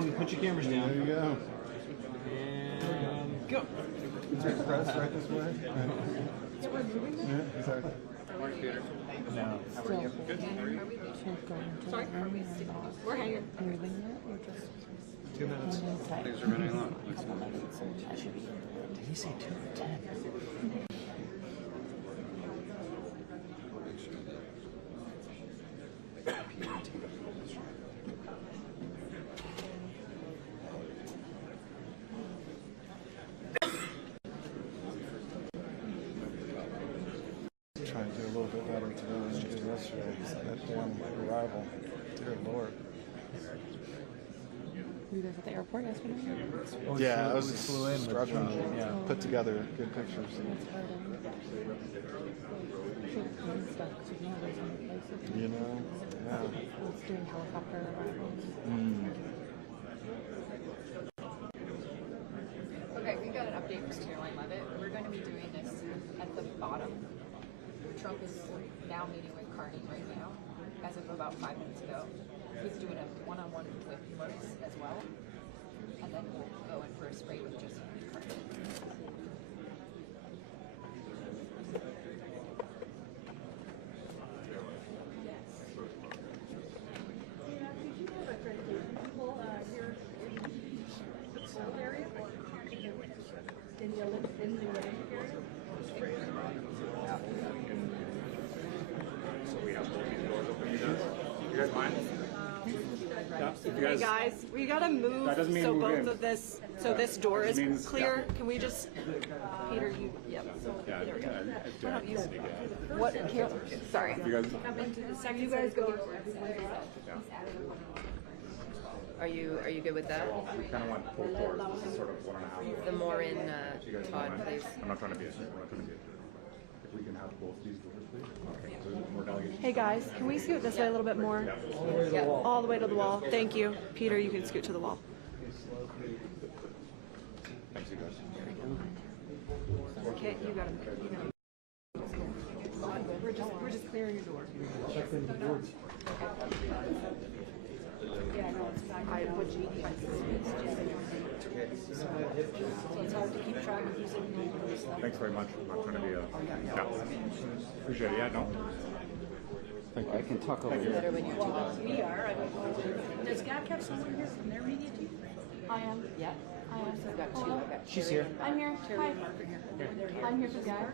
go. You put your cameras down. There you go. And go. Is there press right this way? So we're moving there? Yeah, exactly. No. How are you? Good. Sorry? We're hanging. Moving there or just 2 minutes. Things are running along. Did he say 2 or 10? Trying to do a little bit better today than I did yesterday. That damn arrival. Dear Lord. Were you guys at the airport yesterday? Yeah, I was just struggling to yeah. put together good pictures. That's hard. Stuff because you know there's other places. You know? Yeah. It's doing helicopter arrivals. Okay, we got an update from Caroline Levitt. We're going to be doing this at the bottom. Trump is now meeting with Carney right now, as of about 5 minutes ago. He's doing a one-on-one with Mertz as well, and then we'll go in for a spray with just Carney. Hey guys, we gotta move so both of this, so this door is clear. Can we just, Peter, you, yep. There we go. Why don't you, what, here, sorry. You guys go. Are you good with that? We kind of want both doors. This is sort of 1.5. The more in Todd, please. I'm not trying to be a If we can have both these doors, please. Okay. So more delegations. Hey guys, can we scoot this way a little bit more? Yeah. All the way to the wall. Thank you. Peter, you can scoot to the wall. Thanks, you guys. Okay, you got it. We're just clearing your door. Yeah, no, what you need. So it's hard to keep track of who's in and stuff. Thanks very much. I'm not trying to be a... Yeah. Appreciate it. Yeah, no. Thank you. I can talk over here. Better when you're too We are. Does GAC have someone here from their media team? I am. Yeah. I am. We've got two. Okay. She's here. I'm here. Hi. I'm here for Guy.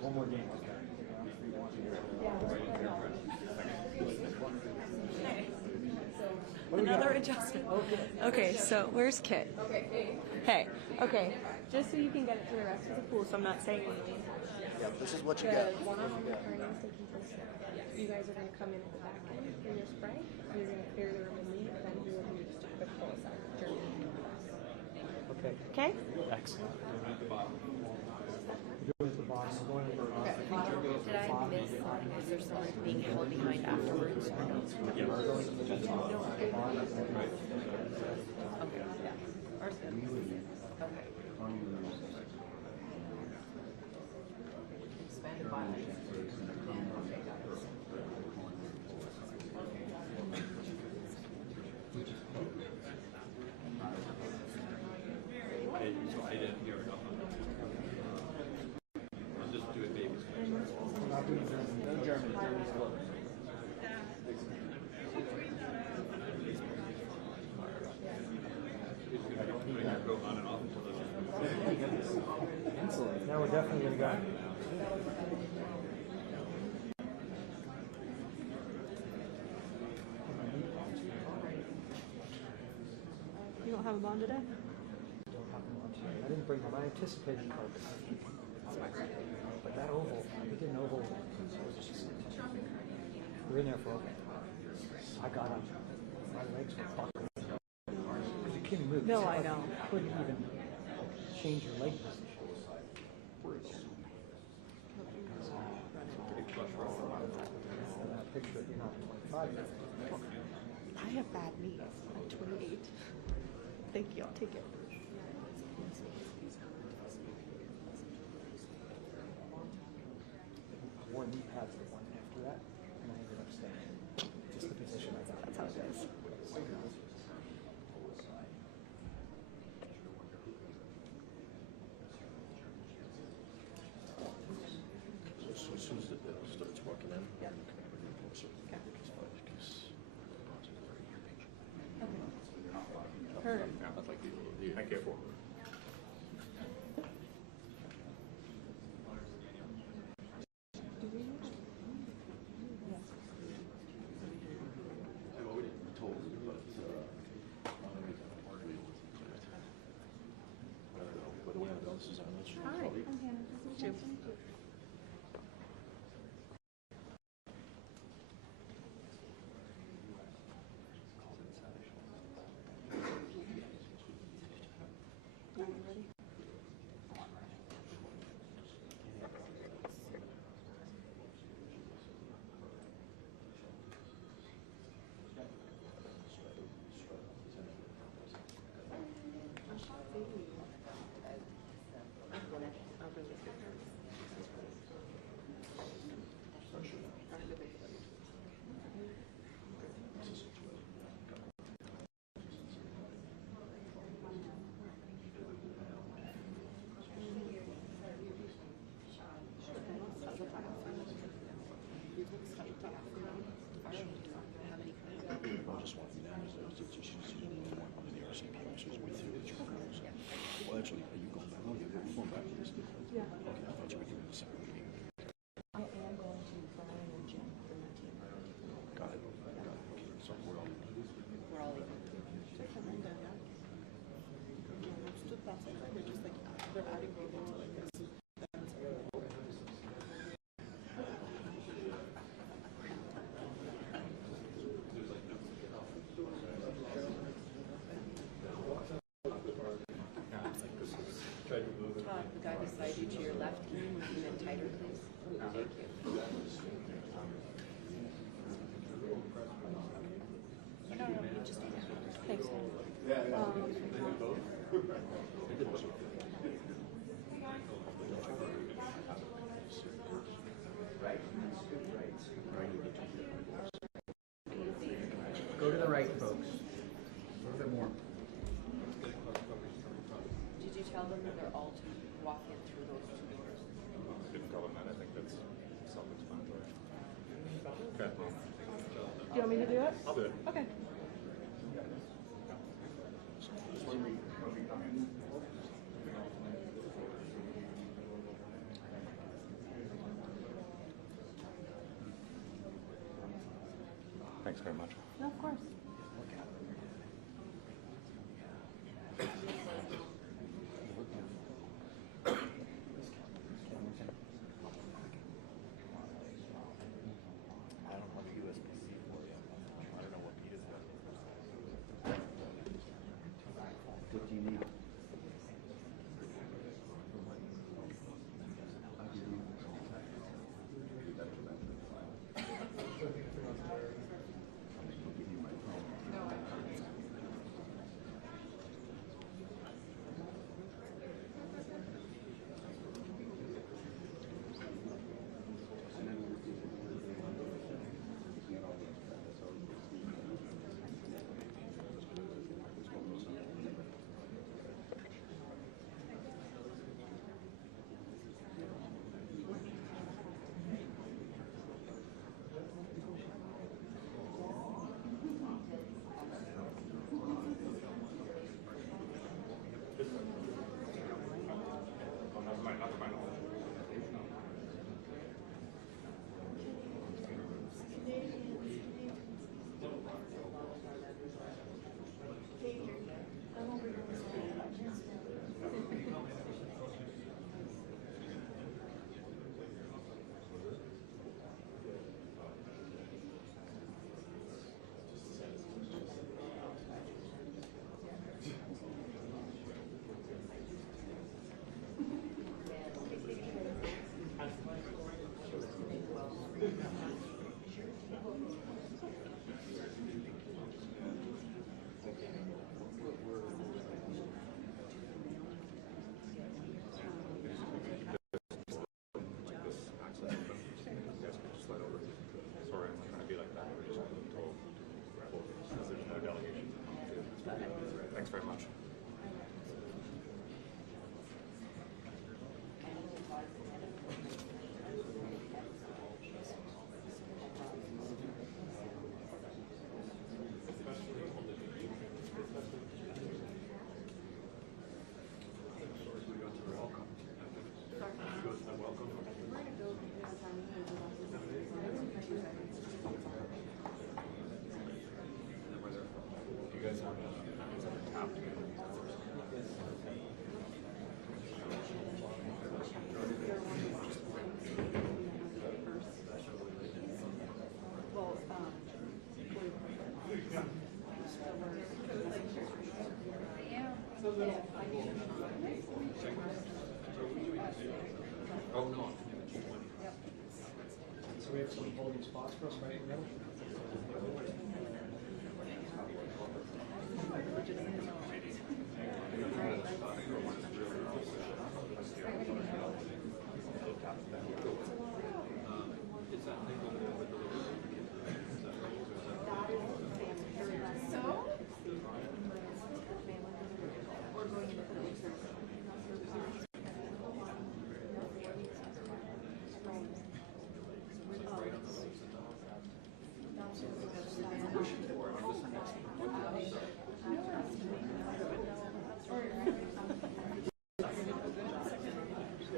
One more game. Another adjustment. Okay, so where's Kit? Hey, okay. Just so you can get it to the rest of the pool, so I'm not saying anything. Yeah, this is what you get. One-on-one with Carney is taking place. You guys are going to come in at the back end for your spray. You're going to clear the room and leave, and then we will do just a quick close-up during the class. Okay. Okay? Excellent. Did I miss something? Is there someone being held behind afterwards? Or no? Okay. Yeah. Ours good. Okay. Expanded violation. Now we're definitely going to go. You don't have a bond today? I didn't bring my anticipated carpet. But that oval, we did an oval. We're in there for oval. I got up. My legs were buckling. Because you can't move. No, I know. You couldn't even change your leg position. That picture, you're not 25 yet. I have bad knees. I'm 28. Thank you. I'll take it. I wore knee pads the one after that, and I ended up staying. Just too. Well, actually, are you going back? Oh, yeah, you're going back to this. Yeah. Okay, I thought you were doing a separate meeting. I am going to Brian and Jim for my team. Got it. Got it. Okay, so we're all. We're all leaving. Just that's it. They're just like, they're adding people to like this. The guy beside you to your left, can you move him in tighter, please? Thank you. No, you just do that. Thanks. Go to the right, folks. A little bit more. Did you tell them that they're all to walk in through those two doors? Didn't tell them that. I think that's self-explanatory. Okay. Do you want me to do it? I'll do it. Okay. Thanks very much. No, of course. I don't have a USB-C for you. I don't know what Pete is doing. What do you need? Thanks very much.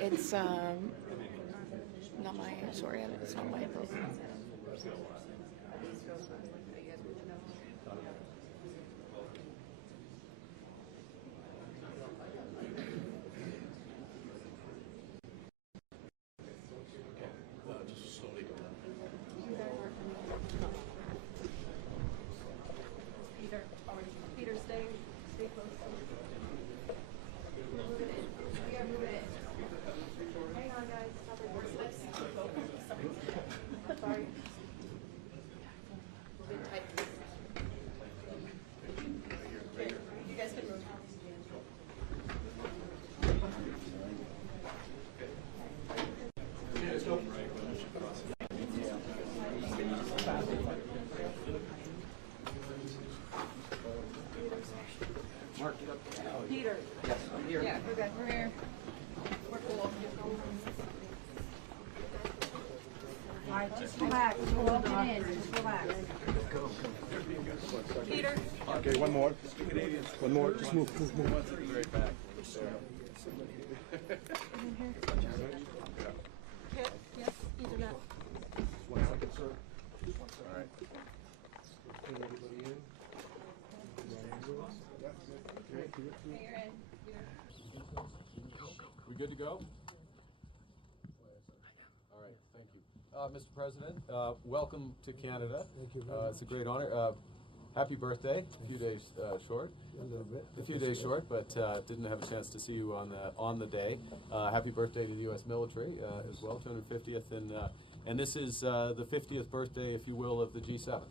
It's not my, sorry, it's not my program. Peter, stay close. Hang on, guys. Sorry. We're getting tight. Okay, you guys can move. Peter. Yes, I'm here. Yeah, we're good. We're here. We're cool. All right, just relax. We'll get in. Just relax. Peter. Okay, one more. One more. Just move. Right back. Kit, yes, Ethernet. 1 second, sir. All right. We good to go? All right, thank you. Mr. President, welcome to Canada. Thank you. It's a great honor. Happy birthday. A few days short. A little bit. A few days short, but didn't have a chance to see you on the day. Happy birthday to the U.S. military as well, 250th, and this is the 50th birthday, if you will, of the G7.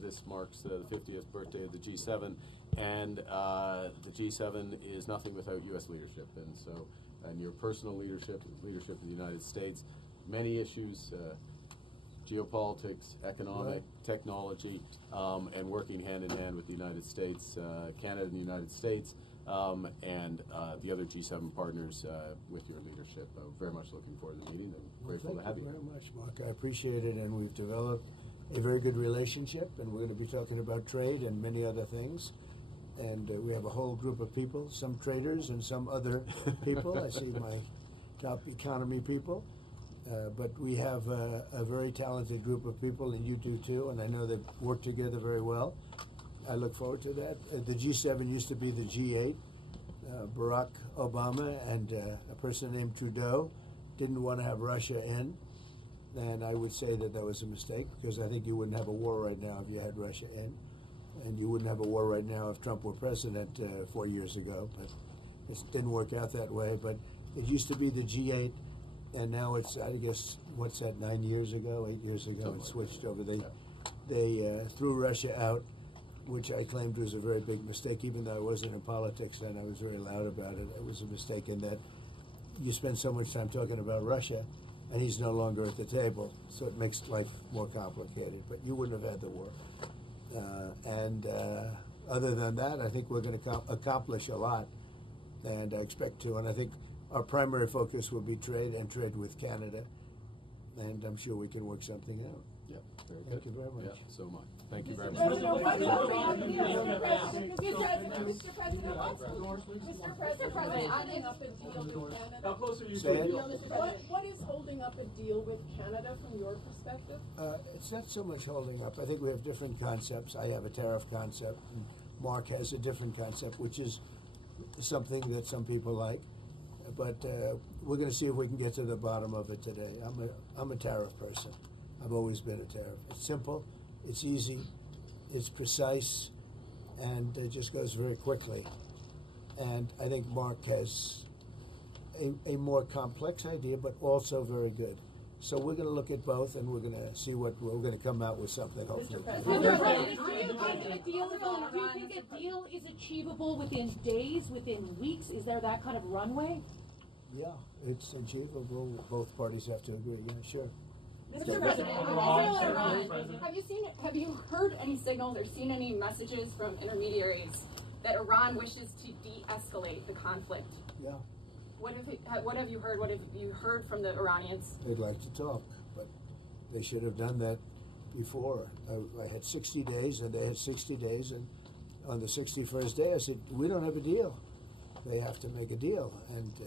This marks the 50th birthday of the G7, and the G7 is nothing without U.S. leadership, and your personal leadership of the United States, many issues. Geopolitics, economic, technology, and working hand in hand with the United States, Canada and the United States, and the other G7 partners with your leadership. Very much looking forward to the meeting and grateful to have you. Thank you very much, Mark. I appreciate it, and we've developed a very good relationship, and we're going to be talking about trade and many other things. And we have a whole group of people, some traders and some other people. I see my top economy people. But we have a very talented group of people, and you do too, and I know they work together very well. I look forward to that. The G7 used to be the G8. Barack Obama and a person named Trudeau didn't want to have Russia in, and I would say that that was a mistake, because I think you wouldn't have a war right now if you had Russia in, and you wouldn't have a war right now if Trump were president 4 years ago, but it didn't work out that way. But it used to be the G8. And now it's, I guess, what's that, 8 years ago, it switched over. They threw Russia out, which I claimed was a very big mistake, even though I wasn't in politics then. I was very loud about it. It was a mistake in that you spend so much time talking about Russia, and he's no longer at the table, so it makes life more complicated. But you wouldn't have had the war. Other than that, I think we're going to accomplish a lot, and I expect to. And I think our primary focus will be trade and trade with Canada, and I'm sure we can work something out. Yeah, very good. Thank you very much. Yeah, so much. Thank you very much. Mr. President, holding up a deal with Canada? How close are you Say it. What is holding up a deal with Canada from your perspective? It's not so much holding up. I think we have different concepts. I have a tariff concept, and Mark has a different concept, which is something that some people like. But we're going to see if we can get to the bottom of it today. I'm a tariff person. I've always been a tariff. It's simple, it's easy, it's precise, and it just goes very quickly. And I think Mark has a more complex idea, but also very good. So we're going to look at both, and we're going to see what we're going to come out with something, hopefully. Do you think a deal is achievable within days, within weeks? Is there that kind of runway? Yeah, it's achievable. Both parties have to agree. Yeah, sure. Mr. President, have you heard any signals or seen any messages from intermediaries that Iran wishes to de-escalate the conflict? Yeah. What have you heard? What have you heard from the Iranians? They'd like to talk, but they should have done that before. I had 60 days, and they had 60 days, and on the 61st day, I said, we don't have a deal. They have to make a deal, and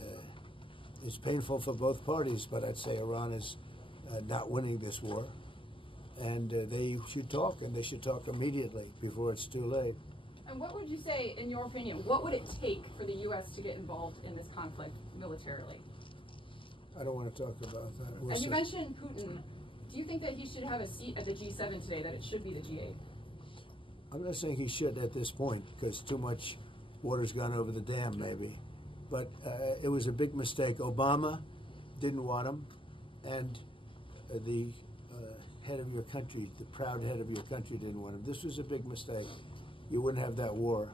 it's painful for both parties, but I'd say Iran is not winning this war, and they should talk, and they should talk immediately before it's too late. And what would you say, in your opinion, what would it take for the U.S. to get involved in this conflict militarily? I don't want to talk about that. And you mentioned Putin. Do you think that he should have a seat at the G7 today, that it should be the G8? I'm not saying he should at this point, because too much water's gone over the dam, maybe. But it was a big mistake. Obama didn't want him, and the head of your country, the proud head of your country, didn't want him. This was a big mistake. You wouldn't have that war.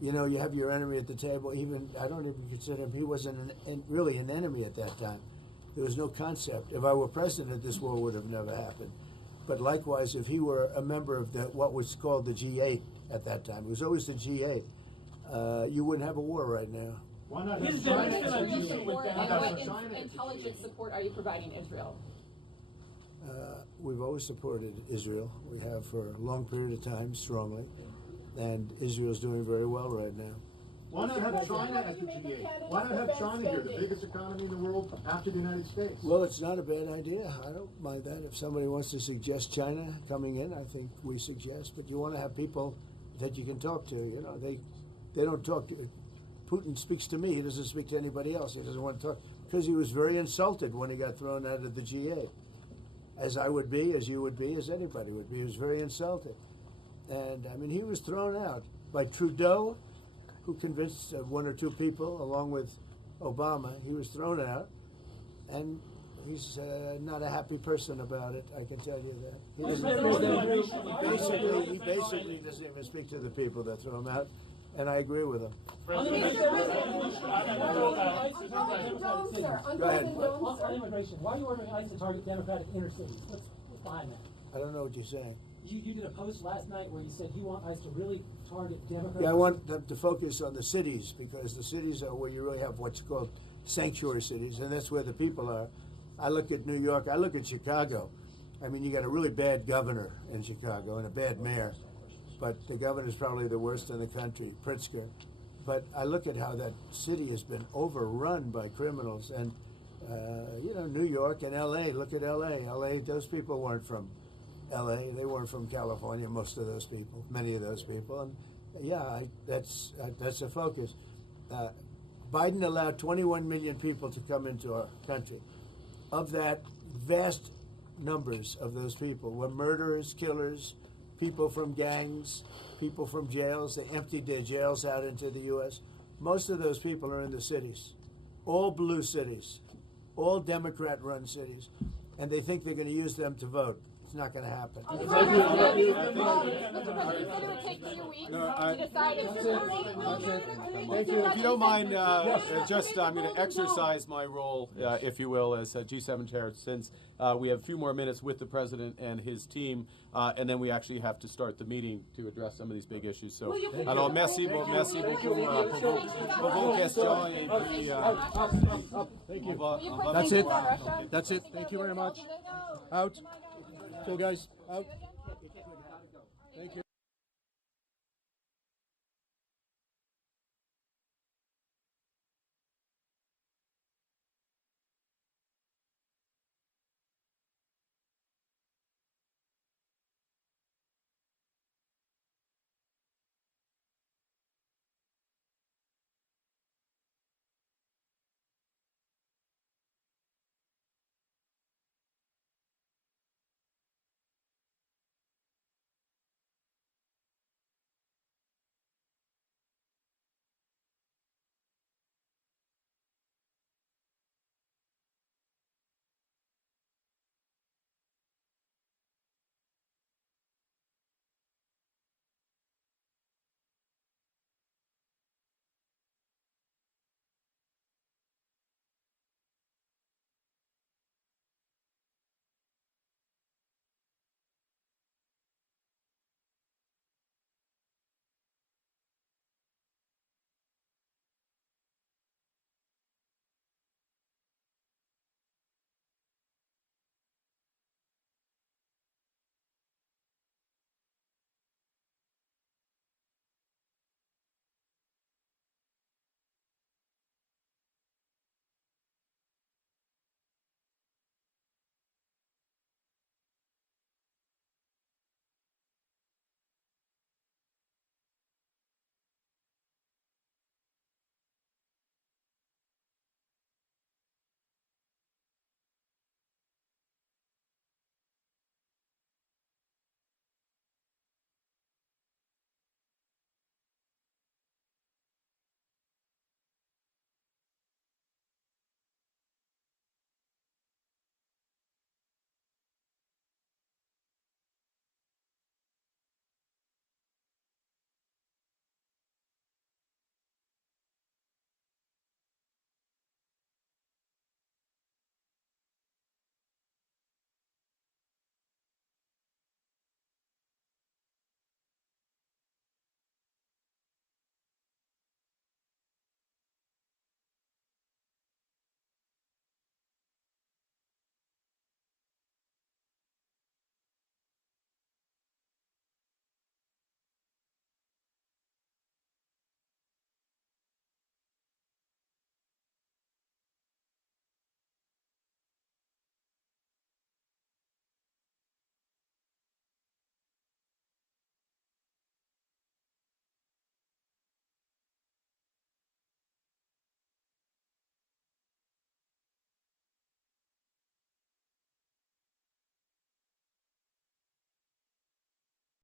You know, you have your enemy at the table. Even I don't even consider him. He wasn't really an enemy at that time. There was no concept. If I were president, this war would have never happened. But likewise, if he were a member of what was called the G8 at that time, it was always the G8. You wouldn't have a war right now. Why not? What intelligence support are you providing Israel? We've always supported Israel. We have for a long period of time, strongly. And Israel's doing very well right now. Why not have China at the G8? Why not have China here, the biggest economy in the world after the United States? Well, it's not a bad idea. I don't mind that. If somebody wants to suggest China coming in, I think we suggest. But you want to have people that you can talk to. You know, they don't talk to. Putin speaks to me. He doesn't speak to anybody else. He doesn't want to talk because he was very insulted when he got thrown out of the G8. As I would be, as you would be, as anybody would be. He was very insulted. And, I mean, he was thrown out by Trudeau, who convinced one or two people, along with Obama. He was thrown out, and he's not a happy person about it, I can tell you that. He basically doesn't even speak to the people that threw him out, and I agree with him. Go ahead. On immigration, why are you ordering ICE to target Democratic inner cities? What's behind that? I don't know what you're saying. You did a post last night where you said you want ICE to really target Democrats. Yeah, I want them to focus on the cities, because the cities are where you really have what's called sanctuary cities, and that's where the people are. I look at New York, I look at Chicago. I mean, you got a really bad governor in Chicago and a bad mayor, but the governor's probably the worst in the country, Pritzker. But I look at how that city has been overrun by criminals, and you know, New York and L.A., look at L.A. L.A., those people weren't from L.A., they weren't from California, most of those people, many of those people, and yeah, that's a focus. Biden allowed 21 million people to come into our country. Of that, vast numbers of those people were murderers, killers, people from gangs, people from jails. They emptied their jails out into the U.S. Most of those people are in the cities, all blue cities, all Democrat-run cities, and they think they're going to use them to vote. It's not going to happen. If you don't mind, I'm going to exercise my role, if you will, as G7 chair, since we have a few more minutes with the president and his team, and then we actually have to start the meeting to address some of these big issues. So, alors merci beaucoup pour vos questions. Thank you. That's it. That's it. Thank you very much. Out. So guys, out. Thank you.